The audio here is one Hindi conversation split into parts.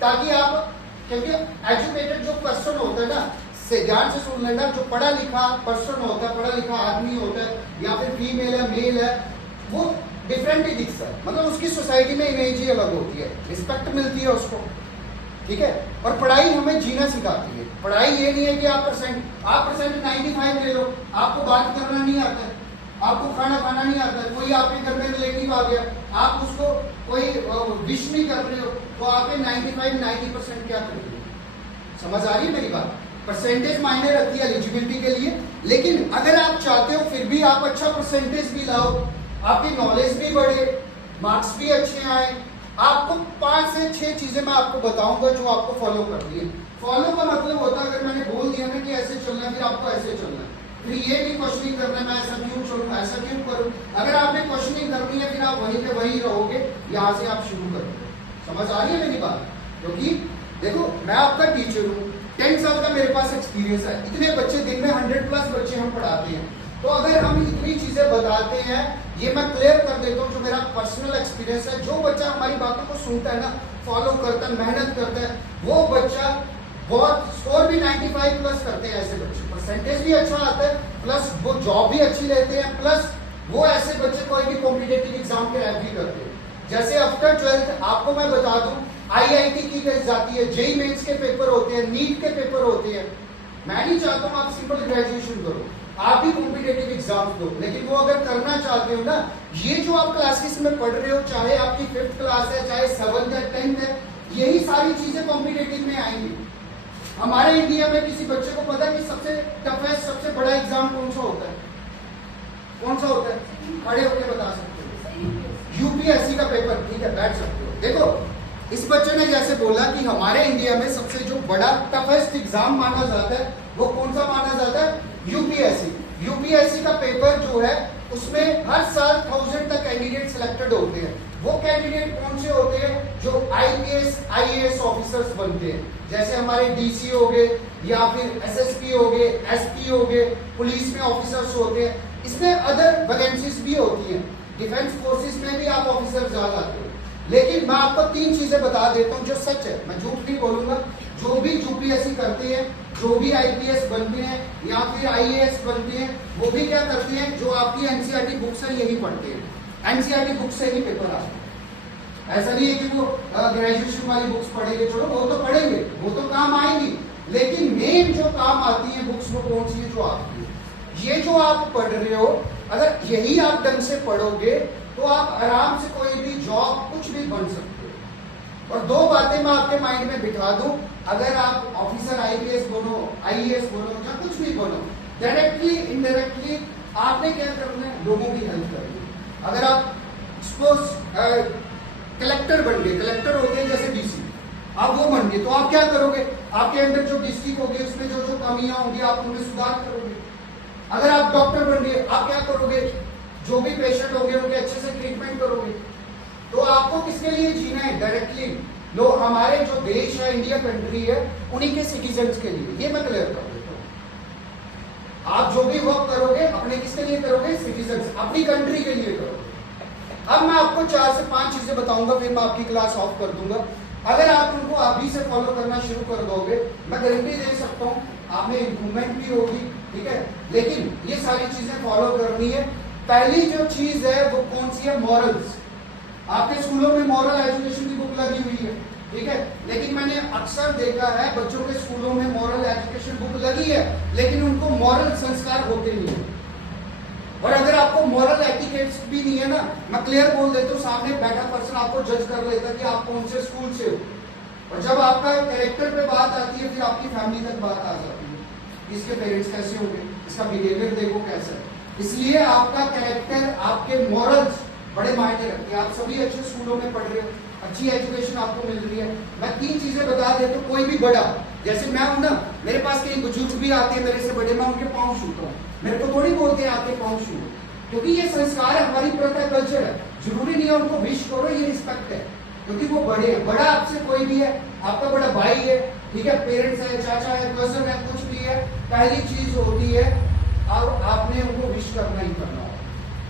ताकि आप, क्योंकि एजुकेटेड जो पर्सन होता है ना, से ध्यान से सुन लेना, जो पढ़ा लिखा पर्सन होता है, पढ़ा लिखा आदमी होता है या फिर फीमेल है मेल है, वो डिफरेंट ही दिखता है, मतलब उसकी सोसाइटी में इमेज ही अलग होती है, रिस्पेक्ट मिलती है उसको, ठीक है। और पढ़ाई हमें जीना सिखाती है। पढ़ाई ये नहीं है कि आप परसेंट 95 ले लो, आपको बात करना नहीं आता है, आपको खाना खाना नहीं आता है, कोई आपके घर में रिलेटिव आ गया, आप उसको कोई विश नहीं कर रहे हो, तो आप 90% क्या कर रहे हो? समझ आ रही है मेरी बात? परसेंटेज मायने रखती है एलिजिबिलिटी के लिए, लेकिन अगर आप चाहते हो फिर भी आप अच्छा परसेंटेज भी लाओ, आपकी नॉलेज भी बढ़े, मार्क्स भी अच्छे आए, आपको 5 से 6 चीजें मैं आपको बताऊंगा जो आपको फॉलो करनी है। फॉलो का मतलब होता है, अगर मैंने बोल दिया ना कि ऐसे चलना है, फिर आपको ऐसे चलना है, फिर ये भी क्वेश्चनिंग करना है, मैं ऐसा क्यों चलूँ, ऐसा क्यों करूँ। अगर आपने क्वेश्चनिंग करनी है, फिर आप वहीं पे वहीं रहोगे, यहाँ से आप शुरू करोगे। समझ आ रही है मेरी बात? क्योंकि देखो, मैं आपका टीचर हूँ, 10 साल का मेरे पास एक्सपीरियंस है, इतने बच्चे, दिन में 100+ बच्चे हम पढ़ाते हैं, तो अगर हम इतनी चीजें बताते हैं, ये मैं क्लियर कर देता हूँ, जो मेरा पर्सनल एक्सपीरियंस है, जो बच्चा हमारी बातों को सुनता है ना, फॉलो करता है, मेहनत करता है, वो बच्चा बहुत स्कोर भी 95+ करते हैं। ऐसे बच्चे परसेंटेज भी अच्छा आता है, प्लस वो जॉब भी अच्छी लेते हैं, प्लस वो ऐसे बच्चे कोई भी कॉम्पिटेटिव एग्जाम क्रैक भी करते हैं। जैसे आफ्टर 12th आपको मैं बता दूं, IIT की जाती है, जेई मेंस के पेपर होते हैं, नीट के पेपर होते हैं। मैं नहीं चाहता हूं आप सिंपल ग्रेजुएशन करो, आप भी कॉम्पिटेटिव एग्जाम्स दो, लेकिन वो अगर करना चाहते हो ना, ये जो आप क्लासेस में पढ़ रहे हो, चाहे आपकी 5th क्लास है, चाहे 7th है, 10th है, यही सारी चीजें कॉम्पिटेटिव में आएंगी। हमारे इंडिया में किसी बच्चे को पता है कि सबसे टफेस्ट, सबसे बड़ा एग्जाम कौन सा होता है? कौन सा होता है? खड़े होकर बता सकते हो? यूपीएससी का पेपर। ठीक है, बैठ सकते हो। देखो, इस बच्चे ने जैसे बोला कि हमारे इंडिया में सबसे जो बड़ा टफेस्ट एग्जाम माना जाता है, वो कौन सा माना जाता है? यूपीएससी। यूपीएससी का पेपर जो है, उसमें हर साल 1000 तक कैंडिडेट सिलेक्टेड होते हैं। वो कैंडिडेट कौन से होते हैं? जो आईपीएस आईएएस ऑफिसर्स बनते हैं, जैसे हमारे डीसी हो गए, या फिर एसएसपी हो गए, एसपी हो गए, पुलिस में ऑफिसर्स होते हैं। इसमें अदर वैकेंसीज भी होती हैं, डिफेंस फोर्सेस में भी आप ऑफिसर जा जाते हो। लेकिन मैं आपको 3 चीजें बता देता हूं जो सच है, मैं झूठ नहीं बोलूंगा। जो भी यूपीएससी करते हैं, जो भी आईपीएस बनते हैं या फिर आईएएस बनते हैं, वो भी क्या करते हैं? जो आपकी एनसीईआरटी बुक से यही पढ़ते हैं, एनसीईआरटी बुक से ही पेपर आते हैं। ऐसा नहीं है कि वो ग्रेजुएशन वाली बुक्स पढ़ेंगे, छोड़ो, वो तो पढ़ेंगे, वो तो काम आएंगी, लेकिन मेन जो काम आती है बुक्स, वो कौन सी है? जो आपकी ये जो आप पढ़ रहे हो, अगर यही आप ढंग से पढ़ोगे तो आप आराम से कोई भी जॉब, कुछ भी बन सकते हो। और 2 बातें मैं आपके माइंड में बिठा दूं, अगर आप ऑफिसर आईपीएस बनो, आईएएस बनो, या कुछ भी बनो, डायरेक्टली इनडायरेक्टली आपने क्या करना है? लोगों की हेल्प करनी है। अगर आप सपोज कलेक्टर बन गए, कलेक्टर होते हैं जैसे डीसी, आप वो बन गए, तो आप क्या करोगे? आपके अंदर जो डिस्ट्रिक्ट होगी, उसमें जो जो कमियां होंगी, आप उनमें सुधार करोगे। अगर आप डॉक्टर बन गए, आप क्या करोगे? जो भी पेशेंट होंगे उनके अच्छे से ट्रीटमेंट करोगे। तो आपको किसके लिए जीना है? डायरेक्टली लोग, हमारे जो देश है, इंडिया कंट्री है, उन्हीं के सिटीजन्स के लिए। ये मैं क्लियर कर देता हूं। आप जो भी वर्क करोगे, अपने किसके लिए करोगे? सिटीजन्स, अपनी कंट्री के लिए करोगे। अब मैं आपको 4 से 5 चीजें बताऊंगा, फिर मैं आपकी क्लास ऑफ कर दूंगा। अगर आप उनको अभी से फॉलो करना शुरू कर दोगे, मैं गारंटी दे सकता हूं आप में इंप्रूवमेंट भी होगी, ठीक है। लेकिन ये सारी चीजें फॉलो करनी है। पहली जो चीज है वो कौन सी है? मॉरल्स। आपके स्कूलों में मॉरल एजुकेशन की बुक लगी हुई है, ठीक है, लेकिन मैंने अक्सर देखा है बच्चों के स्कूलों में मॉरल एजुकेशन बुक लगी है, लेकिन उनको मॉरल संस्कार होते नहीं है। और अगर आपको मॉरल एटिकेट्स भी नहीं है ना, मैं क्लियर बोल देता हूँ, सामने बैठा पर्सन आपको जज कर लेता कि आप कौन से स्कूल से हो। और जब आपका कैरेक्टर पे बात आती है, फिर आपकी फैमिली तक बात आ जाती है। इसके पेरेंट्स कैसे होंगे, इसका बिहेवियर देखो कैसा है। इसलिए आपका कैरेक्टर, आपके मॉरल्स बड़े मायने रखते हैं। आप सभी अच्छे स्कूलों में पढ़ रहे हो, अच्छी एजुकेशन आपको मिल रही है। मैं 3 चीजें बता देता हूँ। कोई भी बड़ा, जैसे मैं हूं ना, मेरे पास कई बुजुर्ग भी आते हैं मेरे से बड़े, मैं उनके पाँव छूता हूँ। मेरे को थोड़ी बोलते हैं आपके पाँव छू, क्योंकि ये संस्कार है, हमारी प्रथा, कल्चर है। जरूरी नहीं है उनको विश करो, ये रिस्पेक्ट है, क्योंकि वो बड़े हैं। बड़ा आपसे कोई भी है, आपका बड़ा भाई है, ठीक है, पेरेंट्स है, चाचा है, कजन है, कुछ भी है, पहली चीज होती है और आपने उनको विश करना ही करना होगा।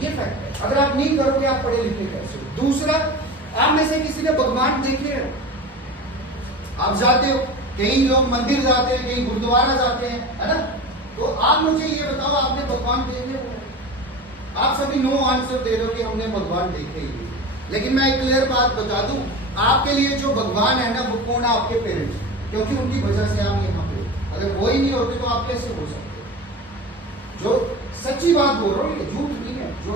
ये फैक्ट है। अगर आप नहीं करोगे, आप पढ़े लिखे कैसे? दूसरा, आप में से किसी ने भगवान देखे हैं? आप जाते हो, कई लोग मंदिर जाते हैं, कहीं गुरुद्वारा जाते हैं, है ना? तो आप मुझे ये बताओ, आपने भगवान देखे हो? आप सभी नो आंसर दे रहे हो कि हमने भगवान देखे ही नहीं। लेकिन मैं एक क्लियर बात बता दूं, आपके लिए जो भगवान है ना, वो कौन है? आपके पेरेंट्स, क्योंकि उनकी वजह से आप यहाँ पे। अगर वो ही नहीं होते तो आप कैसे हो सकते? जो सच्ची बात बोल रहा हूँ, ये झूठ नहीं है। जो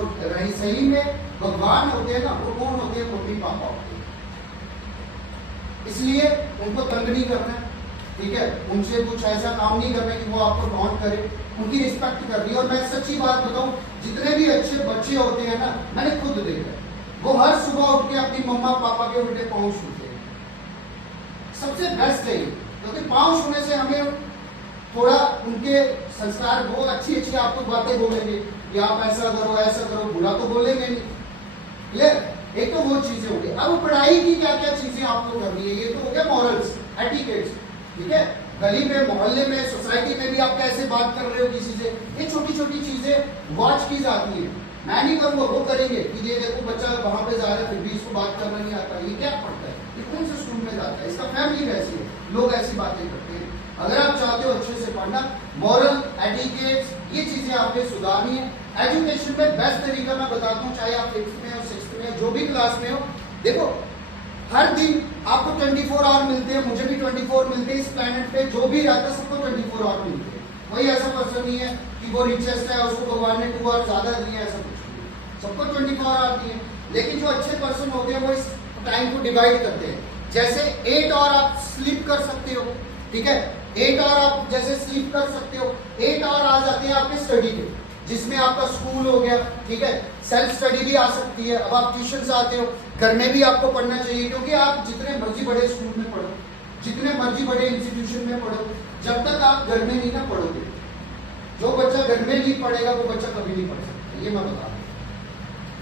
सही में भगवान होते हैं ना, वो कौन होते हैं? मम्मी पापा होते हैं। इसलिए उनको तंग नहीं करना है, ठीक है? उनसे कुछ ऐसा काम नहीं करना कि वो आपको डॉन्ट करे, उनकी रिस्पेक्ट करनी है। और मैं सच्ची बात बताऊं, जितने भी अच्छे बच्चे होते हैं ना, मैंने खुद देखा है, वो हर सुबह उठ के अपनी मम्मा पापा के उल्टे पाँव छूते हैं। सबसे बेस्ट है ये, क्योंकि पाँव छूने से हमें थोड़ा उनके संस्कार, वो अच्छी अच्छी आपको बातें बोलेंगे कि आप ऐसा करो, बुरा तो बोलेंगे नहीं। क्लियर? एक तो वो चीजें हो गई। अब पढ़ाई की क्या क्या चीजें आपको करनी है, ये तो हो गया मॉरल्स, एटिकेट्स, ठीक है? गली में, मोहल्ले में, सोसाइटी में भी आप कैसे बात कर रहे हो किसी से, ये छोटी छोटी चीजें वॉच की जाती है। मैं नहीं करूंगा, वो करेंगे कि ये देखो बच्चा वहां पे जा रहा है, फिर भी इसको बात करना नहीं आता, ये क्या पढ़ता है, ये कौन से स्कूल में जाता है, इसका फैमिली कैसी है, लोग ऐसी बातें करते हैं। अगर आप चाहते हो अच्छे से पढ़ना, मॉरल, एटिकेट्स, ये चीजें आपने सुधारनी है। एजुकेशन में बेस्ट तरीका मैं बताता हूँ, चाहे आप 5th में हो, 6th में हो, जो भी क्लास में हो, देखो हर दिन आपको 24 आवर मिलते हैं, मुझे भी 24 मिलते हैं। इस प्लेनेट पे जो भी रहता है सबको 24 आवर मिलते हैं। कोई ऐसा पर्सन नहीं है कि वो रिचेस्ट है, उसको भगवान ने 2 आवर ज्यादा दिए, ऐसा कुछ नहीं। सबको 24 आवर दिए। लेकिन जो अच्छे पर्सन होते हैं वो इस टाइम को डिवाइड करते हैं। जैसे 8 आवर आप स्लीप कर सकते हो, ठीक है? 8 आवर आप जैसे स्लीप कर सकते हो, 8 आवर आ जाते हैं आपके स्टडी के, जिसमें आपका स्कूल हो गया, ठीक है? सेल्फ स्टडी भी आ सकती है। अब आप ट्यूशन से आते हो, घर में भी आपको पढ़ना चाहिए, क्योंकि आप जितने मर्जी बड़े स्कूल में पढ़ो, जितने मर्जी बड़े इंस्टीट्यूशन में पढ़ो, जब तक आप घर में नहीं ना पढ़ोगे, जो बच्चा घर में नहीं पढ़ेगा वो बच्चा कभी नहीं पढ़ सकता। ये मैं बता रहा हूं।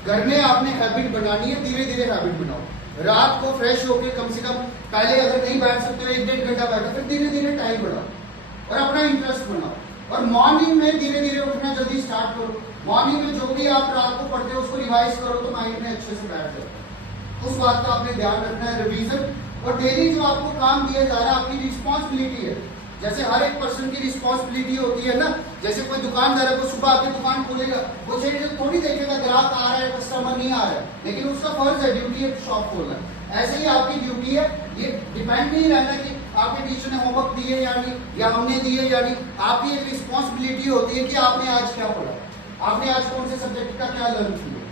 घर में आपने हैबिट बनानी है, धीरे धीरे हैबिट बनाओ। रात को फ्रेश होकर कम से कम, पहले अगर नहीं बैठ सकते हो 1-1.5 घंटा बैठो, फिर धीरे धीरे टाइम बढ़ाओ और अपना इंटरेस्ट बनाओ। और मॉर्निंग में धीरे धीरे उठना जल्दी स्टार्ट करो। मॉर्निंग में जो भी आप रात को पढ़ते हो उसको रिवाइज करो तो माइंड में अच्छे से बैठ जाए। उस बात का आपने ध्यान रखना है, रिवीजन। और डेली जो आपको काम दिया जा रहा है, आपकी रिस्पॉन्सिबिलिटी है। जैसे हर एक पर्सन की रिस्पॉन्सिबिलिटी होती है ना, जैसे कोई दुकानदार है, वो सुबह आके दुकान खोलेगा, वो थोड़ी देखेगा ग्राहक आ रहा है, कस्टमर नहीं आ रहा है, लेकिन उसका फर्ज है, ड्यूटी है शॉप खोलना। ऐसे ही आपकी ड्यूटी है। ये डिपेंड नहीं रहना कि आपके टीचर ने होमवर्क दिए या नहीं, या हमने दिए या नहीं। आपकी एक रिस्पॉन्सिबिलिटी होती है कि आपने आज क्या पढ़ा, आपने आज कौन से सब्जेक्ट का क्या लर्न किया।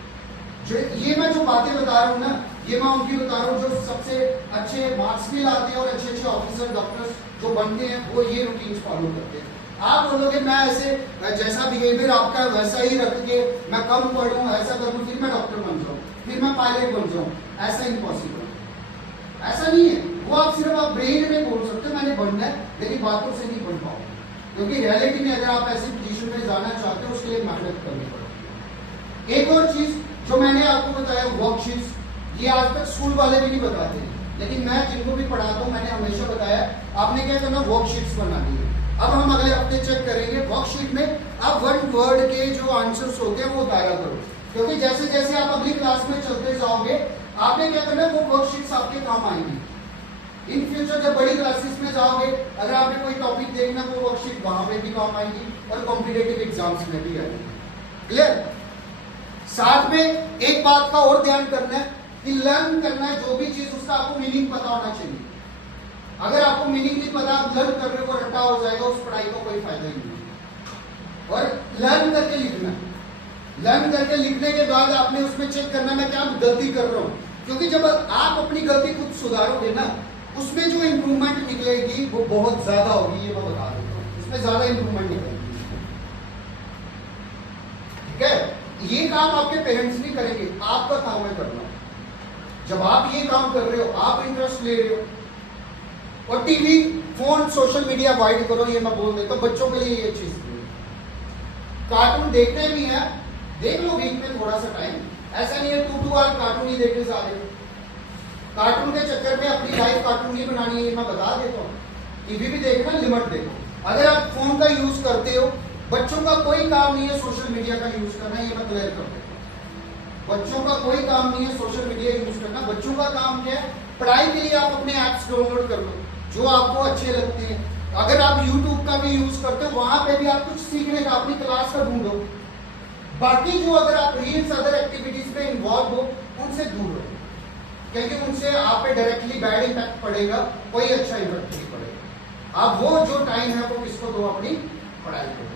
ये मैं जो बातें बता रहा हूँ ना, ये मैं उनकी बता रहा हूँ जो सबसे अच्छे मार्क्स भी लाते हैं और अच्छे अच्छे ऑफिसर, डॉक्टर्स जो बनते हैं, वो ये रूटीन फॉलो करते हैं। आप बोलोगे मैं ऐसे, जैसा बिहेवियर आपका वैसा ही रख के मैं कम पढ़ूं, ऐसा करूं, फिर मैं डॉक्टर बन जाऊं, फिर मैं पायलट बन जाऊं, ऐसा इम्पॉसिबल। ऐसा नहीं है। वो आप सिर्फ आप ब्रेन में बोल सकते हो मैंने बनना है, लेकिन बातों से नहीं बन पाओगे, क्योंकि रियलिटी में अगर आप ऐसी पोजीशन में जाना चाहते हो, उसके लिए मेहनत करनी पड़ेगी। एक और चीज जो मैंने आपको बताया, वर्कशीट्स, ये आज तक स्कूल वाले भी नहीं बताते, लेकिन मैं जिनको भी पढ़ाता हूँ मैंने हमेशा बताया, आपने क्या करना, वर्कशीट्स बनानी है। अब हम अगले हफ्ते चेक करेंगे। वर्कशीट में आप 1 वर्ड के जो आंसर्स होते हैं वो उतारा करो, क्योंकि जैसे जैसे आप अगली क्लास में चलते जाओगे, आपने क्या करना है, वो वर्कशीट्स आपके काम आएंगी। इन फ्यूचर जब बड़ी क्लासेस में जाओगे, अगर आपने कोई टॉपिक देखना, वो वर्कशीट वहां पे भी काम आएंगी और कॉम्पिटेटिव एग्जाम्स में भी आएंगी। क्लियर? साथ में एक बात का और ध्यान करना है कि लर्न करना है जो भी चीज, उसका आपको मीनिंग पता होना चाहिए। अगर आपको मीनिंग नहीं पता, आप लर्न कर रहे हो, रट्टा हो जाएगा, उस पढ़ाई का कोई फायदा ही नहीं। और लर्न करके लिखना, लर्न करके लिखने के बाद आपने उसमें चेक करना मैं क्या गलती कर रहा हूं, क्योंकि जब आप अपनी गलती खुद सुधारोगे ना, उसमें जो इंप्रूवमेंट निकलेगी वो बहुत ज्यादा होगी, ये मैं बता देता हूँ, उसमें ज्यादा इंप्रूवमेंट निकलेगी। ठीक है? ये काम आपके पेरेंट्स नहीं करेंगे, आपका काम है करना। जब आप ये काम कर रहे हो, आप इंटरेस्ट ले रहे हो। और TV, phone, social media avoid करो, ये मैं बोल देता हूँ। बच्चों के लिए ये चीज नहीं। कार्टून देखते भी हैं, देख लो वीक में थोड़ा सा टाइम, ऐसा नहीं है 2 आवर कार्टून ही देखने जा रहे हो। कार्टून के चक्कर में अपनी लाइफ कार्टून नहीं बनानी है, ये मैं बता देता हूँ। टीवी भी देखना, लिमिट देखो। अगर आप फोन का यूज करते हो, बच्चों का कोई काम नहीं है सोशल मीडिया का यूज करना, ये मैं क्लियर कर देता हूँ। बच्चों का कोई काम नहीं है सोशल मीडिया यूज करना। बच्चों का काम क्या है, पढ़ाई के लिए आप अपने ऐप्स डाउनलोड कर लो, जो आपको अच्छे लगते हैं। अगर आप YouTube का भी यूज करते हो, वहां पे भी आप कुछ सीखने का अपनी क्लास का ढूंढो। बाकी जो अगर आप रील्स अदर एक्टिविटीज में इन्वॉल्व हो, उनसे दूर रहो, क्योंकि उनसे आप पे डायरेक्टली बैड इम्पैक्ट पड़ेगा, कोई अच्छा इम्पैक्ट नहीं पड़ेगा। आप वो जो टाइम है वो किसको दो, अपनी पढ़ाई को।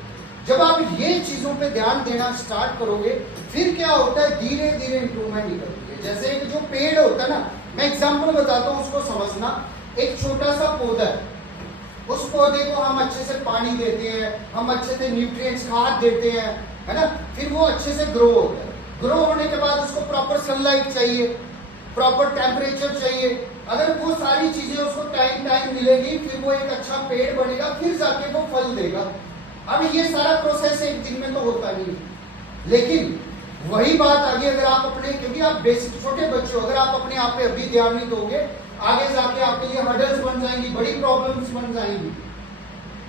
जब आप ये चीजों पे ध्यान देना स्टार्ट करोगे, फिर क्या होता है, धीरे धीरे इंप्रूवमेंट निकलती है। जैसे एक जो पेड़ होता है ना, मैं एग्जांपल बताता हूँ, उसको समझना। एक छोटा सा पौधा है, उस पौधे को हम अच्छे से पानी देते हैं, हम अच्छे से न्यूट्रिएंट्स खाद देते हैं, है ना, फिर वो अच्छे से ग्रो होता है। ग्रो होने के बाद उसको प्रॉपर सनलाइट चाहिए, प्रॉपर टेम्परेचर चाहिए। अगर वो सारी चीजें उसको टाइम टाइम मिलेगी, फिर वो एक अच्छा पेड़ बनेगा, फिर जाके वो फल देगा। अब ये सारा प्रोसेस एक दिन में तो होता नहीं, लेकिन वही बात आगे अगर आप अपने, क्योंकि आप बेसिक छोटे बच्चे हो, अगर आप अपने आप पे अभी ध्यान नहीं दोगे, आगे जाके आपके लिए हर्डल्स बन जाएंगी, बड़ी प्रॉब्लम्स बन जाएंगी।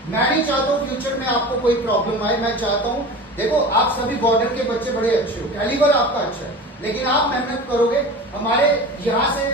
मैं नहीं चाहता हूँ फ्यूचर में आपको कोई प्रॉब्लम आए। मैं चाहता हूँ, देखो आप सभी बॉर्डर के बच्चे बड़े अच्छे हो, कैलिबर आपका अच्छा है, लेकिन आप मेहनत करोगे, हमारे यहाँ से